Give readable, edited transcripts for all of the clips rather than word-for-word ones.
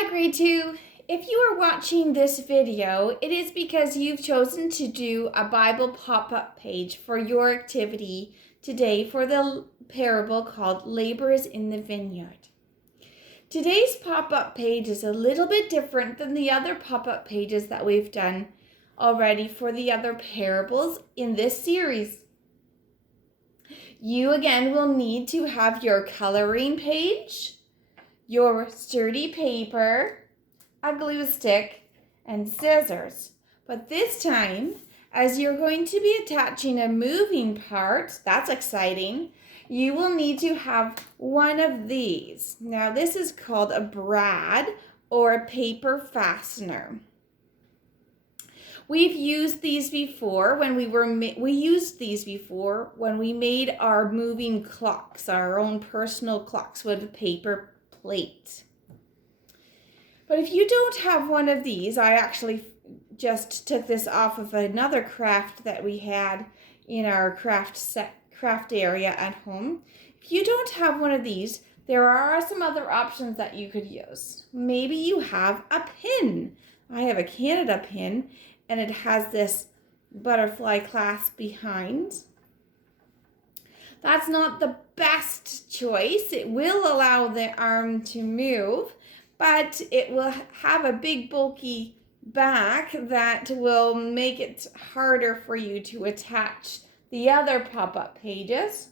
Hi grade 2. If you are watching this video, it is because you've chosen to do a Bible pop-up page for your activity today for the parable called Laborers in the Vineyard. Today's pop-up page is a little bit different than the other pop-up pages that we've done already for the other parables in this series. You again will need to have your coloring page, your sturdy paper, a glue stick, and scissors. But this time, as you're going to be attaching a moving part, that's exciting, you will need to have one of these. Now this is called a brad or a paper fastener. We've used these before when we made our moving clocks, our own personal clocks with a paper plate. But if you don't have one of these, I actually just took this off of another craft that we had in our craft area at home. If you don't have one of these, there are some other options that you could use. Maybe you have a pin. I have a Canada pin, and it has this butterfly clasp behind. That's not the best choice. It will allow the arm to move, but it will have a big bulky back that will make it harder for you to attach the other pop-up pages.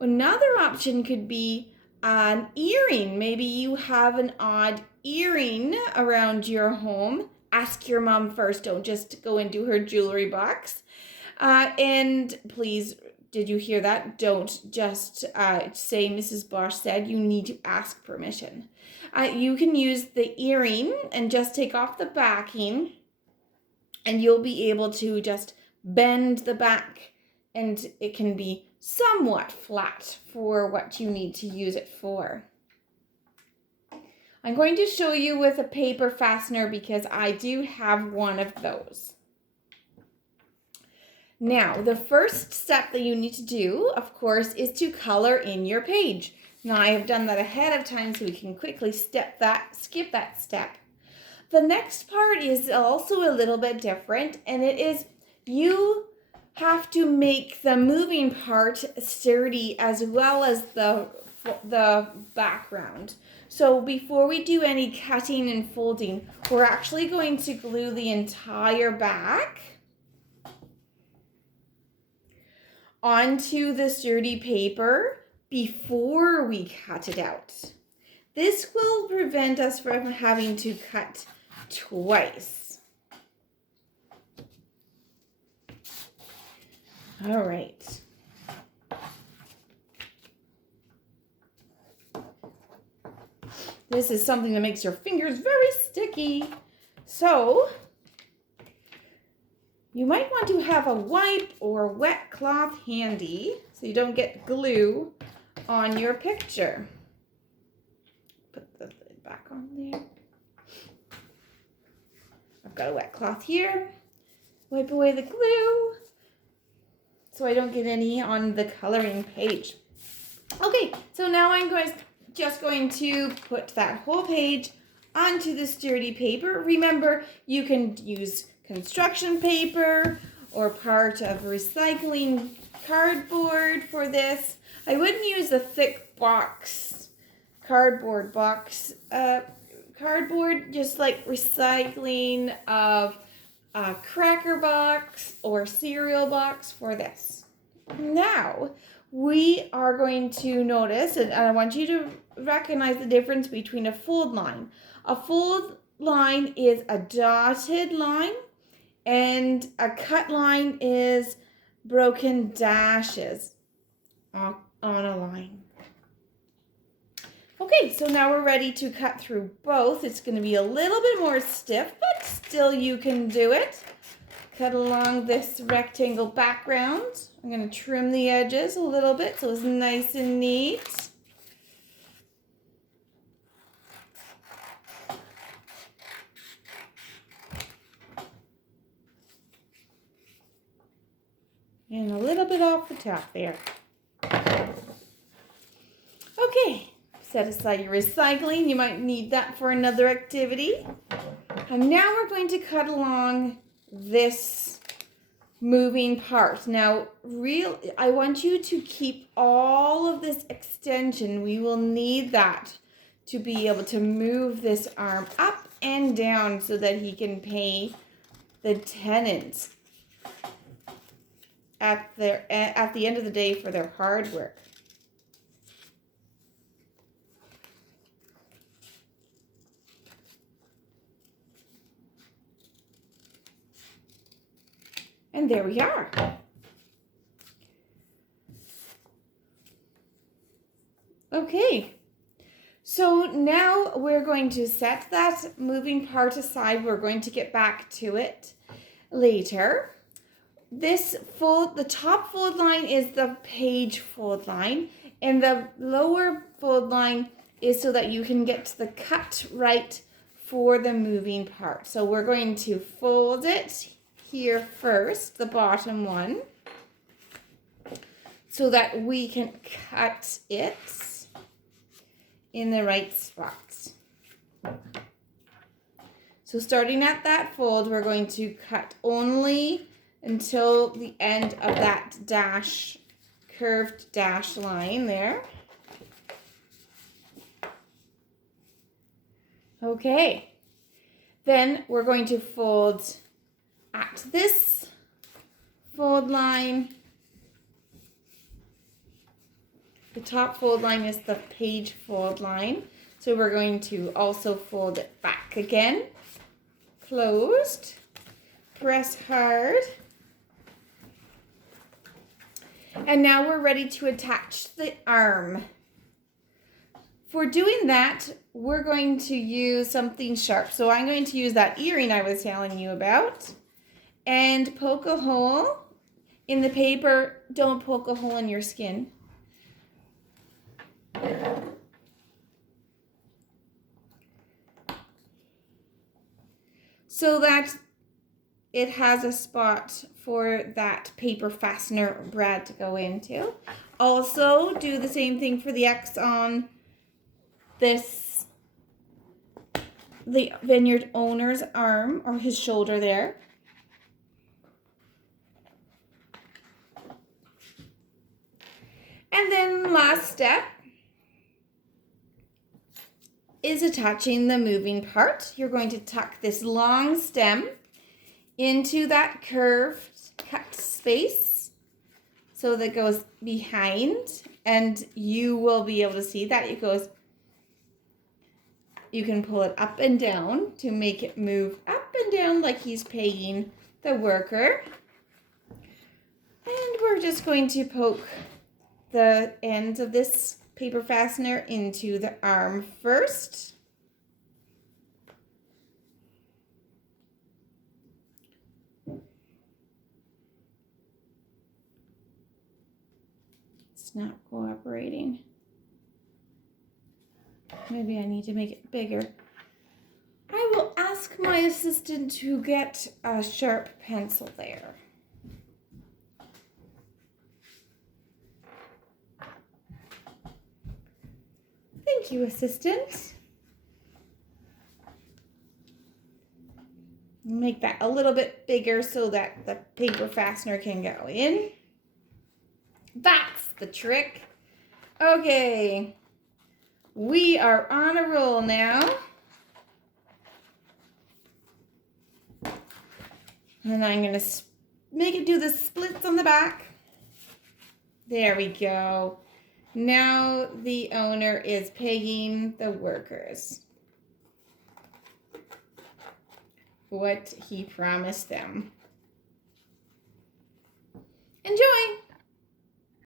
Another option could be an earring. Maybe you have an odd earring around your home. Ask your mom first. Don't just go into her jewelry box. And please, did you hear that? Don't just say Mrs. Bosch said. You need to ask permission. You can use the earring and just take off the backing, and you'll be able to just bend the back, and it can be somewhat flat for what you need to use it for. I'm going to show you with a paper fastener because I do have one of those. Now, the first step that you need to do, of course, is to color in your page. Now, I have done that ahead of time so we can quickly skip that step. The next part is also a little bit different, and it is you have to make the moving part sturdy as well as the background. So before we do any cutting and folding, we're actually going to glue the entire back onto the sturdy paper before we cut it out. This will prevent us from having to cut twice. All right. This is something that makes your fingers very sticky. So you might want to have a wipe or wet cloth handy so you don't get glue on your picture. Put the lid back on there. I've got a wet cloth here. Wipe away the glue so I don't get any on the coloring page. Okay, so now I'm just going to put that whole page onto the sturdy paper. Remember, you can use construction paper or part of recycling cardboard for this. I wouldn't use a thick cardboard box. Cardboard, just like recycling of a cracker box or cereal box for this. Now, we are going to notice, and I want you to recognize the difference between a fold line. A fold line is a dotted line, and a cut line is broken dashes on a line. Okay, so now we're ready to cut through both. It's going to be a little bit more stiff, but still you can do it. Cut along this rectangle background. I'm going to trim the edges a little bit so it's nice and neat. And a little bit off the top there. Okay, Set aside your recycling. You might need that for another activity. And now we're going to cut along this moving part. Now, I want you to keep all of this extension. We will need that to be able to move this arm up and down so that he can pay the tenants at the end of the day for their hard work. And there we are. Okay, so now we're going to set that moving part aside. We're going to get back to it later. The top fold line is the page fold line, and the lower fold line is so that you can get to the cut right for the moving part. So we're going to fold it here first, the bottom one, so that we can cut it in the right spots. So starting at that fold, we're going to cut only until the end of that dash, curved dash line there. Okay, then we're going to fold at this fold line. The top fold line is the page fold line. So we're going to also fold it back again. Closed. Press hard. And now we're ready to attach the arm. For doing that, we're going to use something sharp. So I'm going to use that earring I was telling you about and poke a hole in the paper. Don't poke a hole in your skin. So that it has a spot for that paper fastener brad to go into. Also, do the same thing for the X on the vineyard owner's arm or his shoulder there. And then last step is attaching the moving part. You're going to tuck this long stem into that curved cut space so that goes behind, and you will be able to see that it goes. You can pull it up and down to make it move up and down like he's paying the worker. And we're just going to poke the ends of this paper fastener into the arm first. It's not cooperating. Maybe I need to make it bigger. I will ask my assistant to get a sharp pencil there. Thank you, assistant. Make that a little bit bigger so that the paper fastener can go in. That's the trick. Okay. We are on a roll now. And I'm going to make it do the splits on the back. There we go. Now the owner is paying the workers what he promised them.